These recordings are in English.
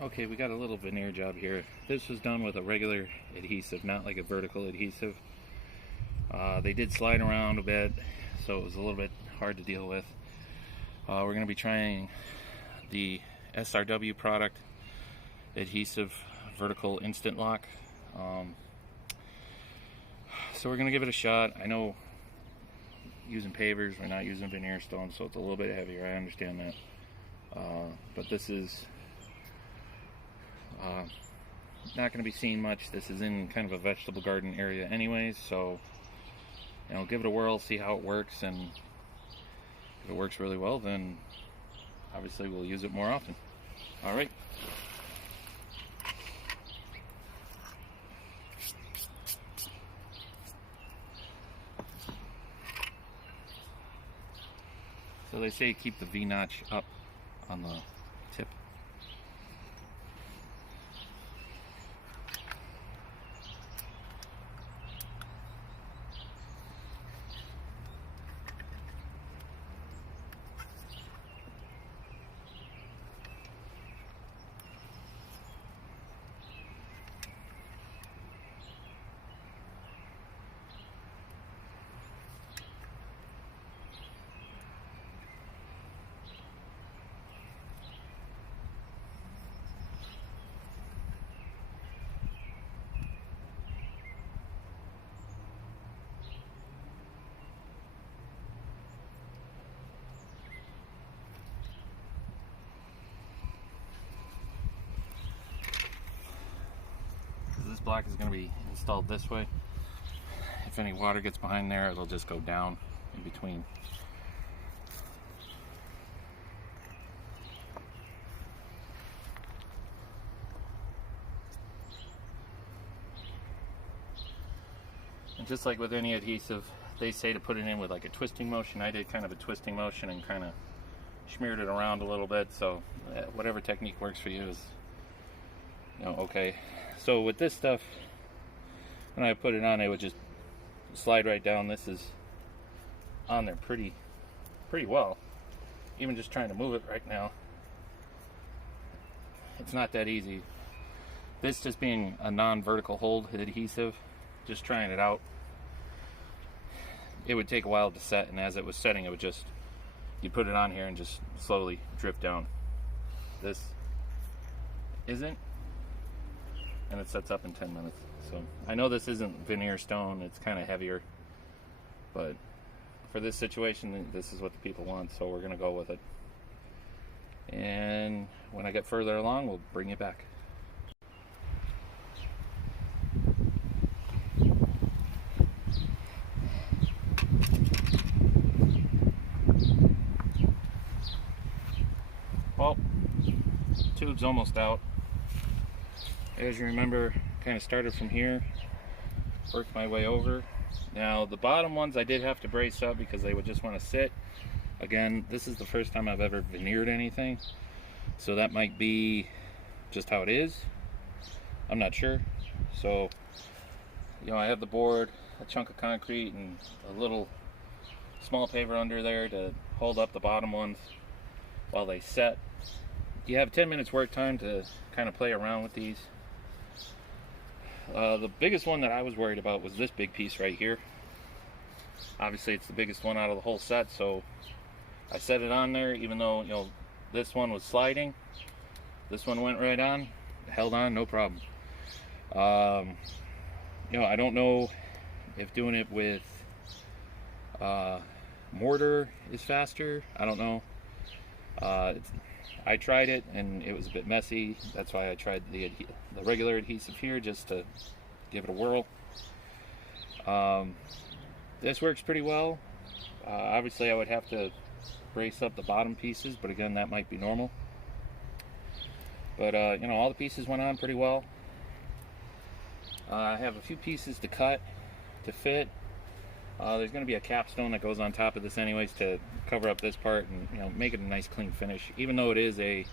Okay, we got a little veneer job here. This was done with a regular adhesive, not like a vertical adhesive. They did slide around a bit, so it was a little bit hard to deal with. We're going to be trying the SRW product adhesive vertical instant lock. So we're going to give it a shot. I know using pavers, we're not using veneer stone, so it's a little bit heavier. I understand that. But this is not going to be seen much. This is in kind of a vegetable garden area anyways, so give it a whirl, see how it works, and if it works really well, then obviously we'll use it more often. All right. So they say keep the V-notch up on the tip. This block is going to be installed this way. If any water gets behind there, it'll just go down in between. And just like with any adhesive, they say to put it in with like a twisting motion. I did kind of a twisting motion and kind of smeared it around a little bit, so whatever technique works for you is okay. So with this stuff, when I put it on, it would just slide right down. This is on there pretty well. Even just trying to move it right now, it's not that easy. This just being a non-vertical hold adhesive, just trying it out, it would take a while to set, and as it was setting, it would just, you put it on here and just slowly drip down. This isn't, and it sets up in 10 minutes. So I know this isn't veneer stone, it's kind of heavier, but for this situation, this is what the people want, so we're going to go with it. And when I get further along, we'll bring you back. Well, tube's almost out. As you remember, kind of started from here, worked my way over. Now the bottom ones I did have to brace up because they would just want to sit. Again, this is the first time I've ever veneered anything, so that might be just how it is. I'm not sure. So, I have the board, a chunk of concrete, and a little small paver under there to hold up the bottom ones while they set. You have 10 minutes work time to kind of play around with these. The biggest one that I was worried about was this big piece right here. Obviously it's the biggest one out of the whole set, so I set it on there, even though this one was sliding. This one went right on, held on, no problem. I don't know if doing it with mortar is faster. I don't know. I tried it and it was a bit messy. That's why I tried the regular adhesive here, just to give it a whirl. This works pretty well. Obviously I would have to brace up the bottom pieces, but again, that might be normal. But all the pieces went on pretty well. I have a few pieces to cut to fit. There's going to be a capstone that goes on top of this anyways to cover up this part and make it a nice clean finish. Even though it is a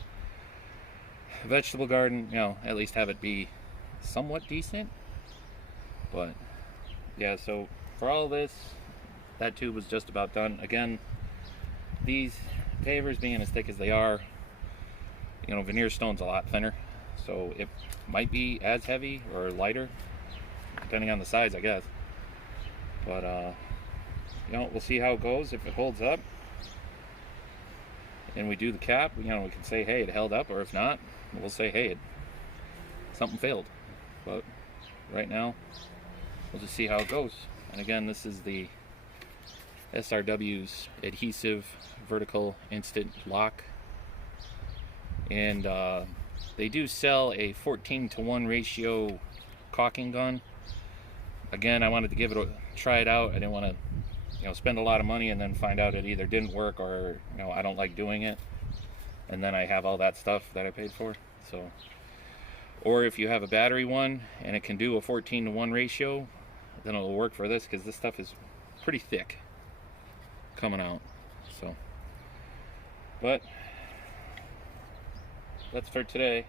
vegetable garden, at least have it be somewhat decent. But yeah, so for all of this, that tube was just about done. Again, these pavers being as thick as they are, veneer stone's a lot thinner, so it might be as heavy or lighter, depending on the size, I guess. But you know, we'll see how it goes. If it holds up and we do the cap, you know, we can say, hey, it held up, or if not, we'll say, hey, something failed. But right now, we'll just see how it goes. And again, this is the SRW's adhesive vertical instant lock, and they do sell a 14-to-1 ratio caulking gun. Again, I wanted to try it out. I didn't want to, you know, spend a lot of money and then find out it either didn't work, or, you know, I don't like doing it, and then I have all that stuff that I paid for. So, or if you have a battery one and it can do a 14-to-1 ratio, then it'll work for this, because this stuff is pretty thick coming out. So, but that's for today.